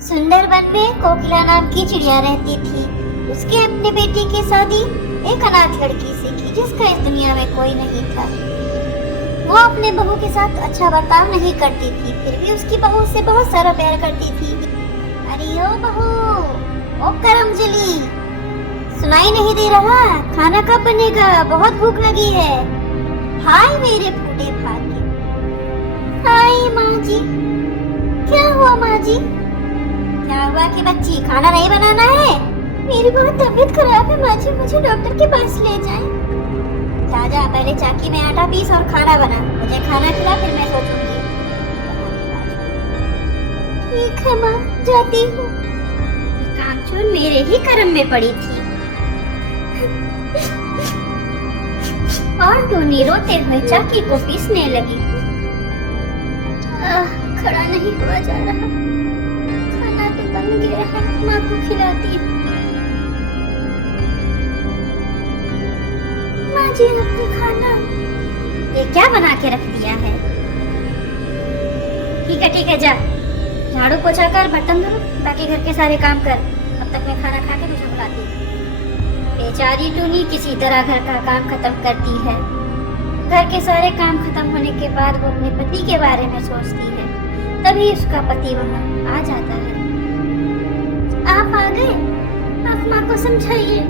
सुंदरबन में कोकिला नाम की चिड़िया रहती थी। उसके अपने बेटे की शादी एक अनाथ लड़की से की जिसका इस दुनिया में कोई नहीं था। वो अपने बहू के साथ अच्छा बर्ताव नहीं करती थी, फिर भी उसकी बहू से बहुत सारा प्यार करती थी। अरे ओ बहू, ओ करमजली, सुनाई नहीं दे रहा? खाना कब बनेगा? बहुत भूख लगी है। हाय मेरे फूटे भाग्य। हाय माँ जी। क्या हुआ माँ जी? क्या हुआ कि बच्ची, खाना नहीं बनाना है? मेरी बहुत तबीयत खराब है माँ जी, मुझे डॉक्टर के पास ले जाएं। जा जा, पहले चाकी में आटा पीस और खाना बना, मुझे खाना खिला, फिर मैं सोचूंगी। ठीक है माँ, जाती हूँ। कामचोर मेरे ही कर्म में पड़ी थी। और टोनी रोते हुए चाकी को पीसने लगी। खड़ा नहीं हुआ जा रहा। खाना तो बन गया है, माँ को खिलाती हूँ। माँ जी, आपने खाना ये क्या बना के रख दिया है? ठीक है, जा झाड़ू पोछा कर, बर्तन धो, बाकी घर के सारे काम कर। अब तक मैं खाना खा के मुझे बुलाती हूँ। बेचारी टूनी किसी तरह घर का काम खत्म करती है। घर के सारे काम खत्म होने के बाद वो अपने पति के बारे में सोचती है। तभी उसका पति वहाँ आ जाता है। आप आ गए? आप माँ को समझाइए,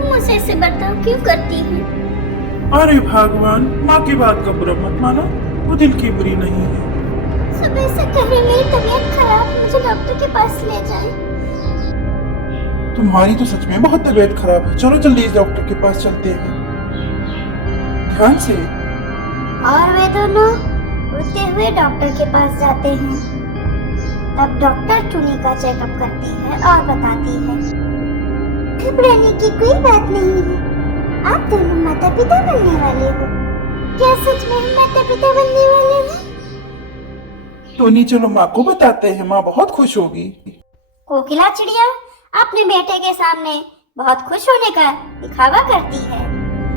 मुझसे ऐसे बर्ताव क्यों करती है? अरे भगवान, माँ की बात का बुरा मत मानो, वो दिल की बुरी नहीं है। सुबह से कह रही मेरी तबीयत खराब, मुझे डॉक्टर के पास ले जाएं। तुम्हारी तो सच में बहुत तबीयत खराब है, चलो जल्दी इस डॉक्टर के पास चलते हैं। ध्यान से। और वे दोनों उड़ते हुए डॉक्टर के पास जाते हैं। तब डॉक्टर टूनी का चेकअप करती है और बताती है, घबराने की कोई बात नहीं है, आप दोनों माता पिता बनने वाले हो। क्या सच में हम माता पिता बनने वाले हैं? टोनी, चलो माँ को बताते हैं, माँ बहुत खुश होगी। कोकिला चिड़िया अपने बेटे के सामने बहुत खुश होने का दिखावा करती है।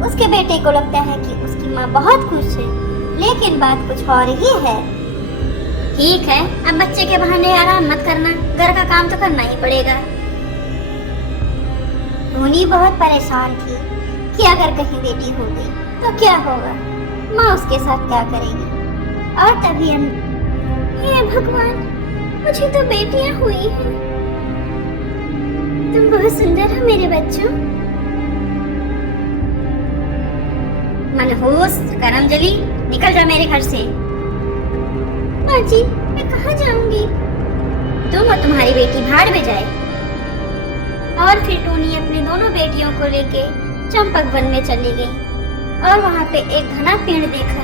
उसके बेटे को लगता है कि उसकी माँ बहुत खुश है, लेकिन बात कुछ और ही है। ठीक है, अब बच्चे के बहाने आराम मत करना, घर का काम तो करना ही पड़ेगा। टोनी बहुत परेशान थी कि अगर कहीं बेटी हो गई तो क्या होगा, माँ उसके साथ क्या करेगी। और तभी हे भगवान, मुझे तो बेटियां हुई हैं। तुम बहुत सुंदर हो मेरे बच्चों। मनहूस, करमजली, निकल जा मेरे घर से। माँ जी, मैं कहाँ जाऊंगी? तुम और तुम्हारी बेटी भाड़ में जाए। और फिर टोनी अपनी दोनों बेटियों को लेके चंपक वन में चली गई और वहाँ पे एक घना पेड़ देखा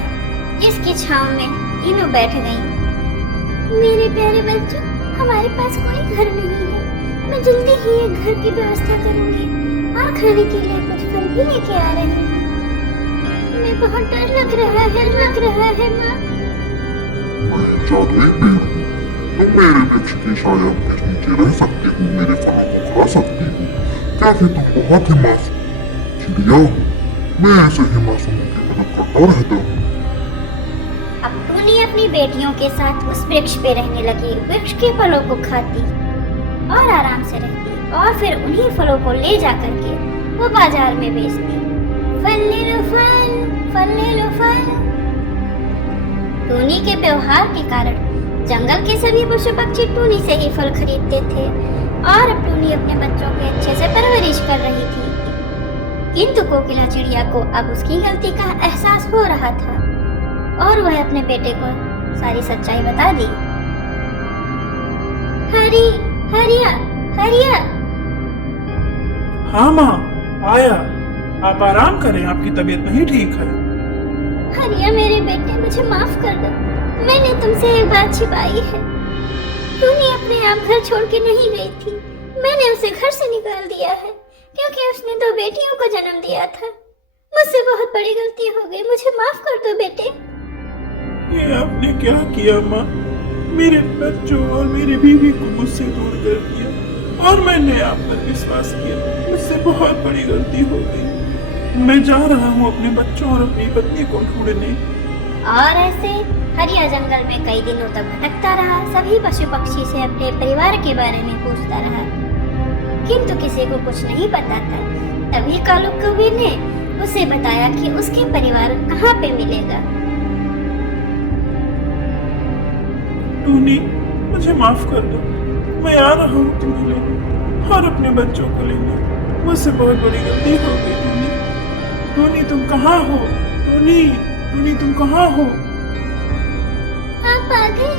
जिसकी छांव में तीनों बैठ गईं। मेरे प्यारे बच्चों, हमारे पास कोई घर नहीं है, मैं जल्दी ही एक घर की व्यवस्था करूंगी और खाने के लिए कुछ फल भी लेके आ रही हूँ। हमें बहुत डर लग रहा है माँ। मैं जादुई पेड़ हूँ, तुम मेरे वृक्ष की छाया में नीचे रह सकती हो, मेरे फलों को खा सकती हो। क्या कि तुम बहुत ही मासूम चिड़िया हो, मैं ऐसे ही मासूमों की मदद करता रहता हूँ। अब टूनी अपनी बेटियों के साथ उस वृक्ष पे रहने लगी, वृक्ष के फलों को खाती और आराम से रहती और फिर उन्हीं फलों को ले जा करके वो बाजार में बेचती। फल ले लो फल, फल ले लो फल। टूनी के व्यवहार के कारण जंगल के सभी पशु पक्षी टूनी से ही फल खरीदते थे और अब टूनी अपने बच्चों की अच्छे से परवरिश कर रही थी। किंतु कोकिला चिड़िया को अब उसकी गलती का एहसास हो रहा था और वह अपने बेटे को सारी सच्चाई बता दी। हरिया। हाँ माँ, आया। आप आराम करें, आपकी तबीयत नहीं ठीक है। हरिया मेरे बेटे, मुझे माफ कर दो, मैंने तुमसे एक बात छिपाई है। टूनी अपने आप घर छोड़ के नहीं गई थी, मैंने उसे घर से निकाल दिया है क्योंकि उसने 2 बेटियों को जन्म दिया था। मुझसे बहुत बड़ी गलती हो गई, मुझे माफ कर दो बेटे। ये आपने क्या किया माँ? मेरे बच्चों और मेरी बीवी को मुझसे दूर कर दिया और मैंने आप पर विश्वास किया, मुझसे बहुत बड़ी गलती हो गई। मैं जा रहा हूँ अपने बच्चों और अपनी पत्नी को ढूंढने। और ऐसे हरिया जंगल में कई दिनों तक भटकता रहा। सभी पशु पक्षी से अपने परिवार के बारे में पूछता रहा, किंतु किसी को कुछ नहीं पता था। तभी कालू कौवे ने उसे बताया कि उसके परिवार कहाँ पे मिलेगा। टूनी, मुझे माफ कर दो। मैं आ रहा हूँ तुम्हें लेने और अपने बच्चों को लेने। मुझसे बहुत बड़ी गलती हो गई। टूनी, टूनी तुम कहाँ हो? टूनी, टूनी तुम कहाँ हो? आप आ गए।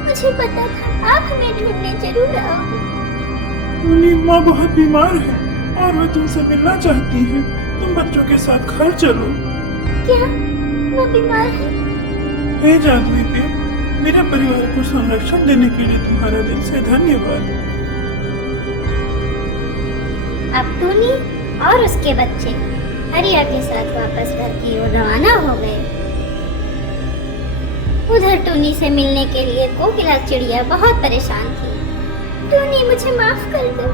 मुझे पता था आप हमें ढूंढने जरूर आओगे। टूनी, माँ बहुत बीमार है और वो तुमसे मिलना चाहती है। तुम बच्चों के साथ घर चलो। क्या वो बीमार है? हे जादुई पेड़, मेरे परिवार को संरक्षण देने के लिए तुम्हारा दिल से धन्यवाद। अब टूनी और उसके बच्चे हरिया के साथ वापस घर की ओर रवाना हो गए। उधर टूनी से मिलने के लिए कोकिला चिड़िया बहुत परेशान थी। टूनी, मुझे माफ कर दो।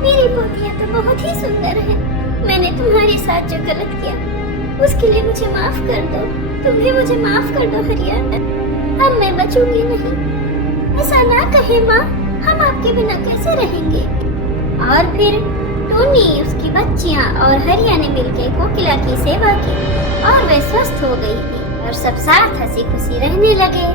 मेरी पोतियां तो बहुत ही सुंदर हैं। मैंने तुम्हारे साथ जो गलत किया उसके लिए मुझे माफ कर दो। तुम भी मुझे माफ कर दो हरिया। अब मैं बचूंगी नहीं। ऐसा ना कहे माँ, हम आपके बिना कैसे रहेंगे। और फिर टूनी, उसकी बच्चियां और हरिया ने मिलकर कोकिला की सेवा की और वे स्वस्थ हो गई थी और सब साथ हंसी खुशी रहने लगे।